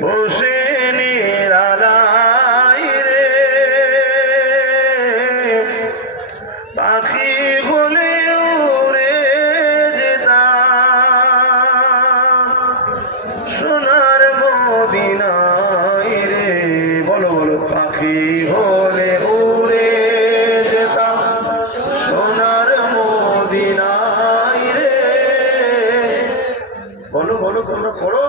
বসে নিরালায় রে পাখি বলে উড়ে যেতাম সোনার মদিনায় রে। বলো বলো, পাখি হলে উড়ে যেতাম সোনার মদিনায় রে। বলো বলো, তোমরা পড়ো।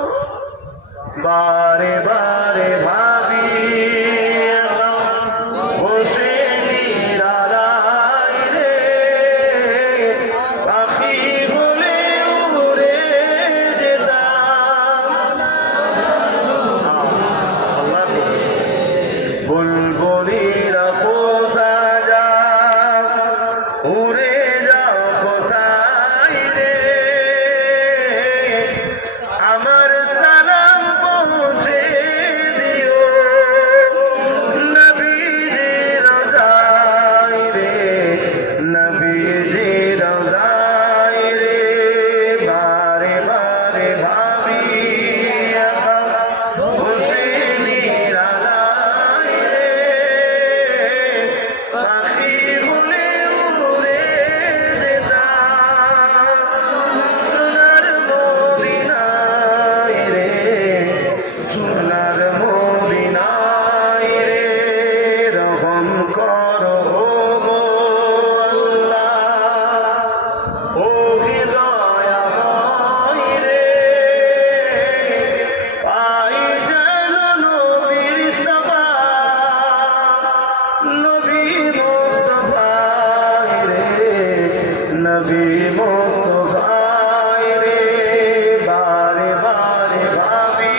বারে বারে ভাবি বসে নিরালায় রে পাখি বলে উড়ে যেতাম। বুলবুলিরা কোথায় যাও, উড়ে যাও কোথায় রে, আমার সালাম পৌঁছে দিও নবীজি রওজায় রে, নবীজি রওজায় রে। বারে বারে ভাবি বসে নিরালায় রে পাখি বলে উড়ে যেতাম সোনার মদিনায় রে, সোনার মদিনায় রে। রহম করো গো আল্লাহ, ও হৃদয়াময় রে, পাই যেন নবীর সওয়াব, নবী মুস্তাফায় রে, নবী মুস্তাফায় রে। বারে বারে ভাবি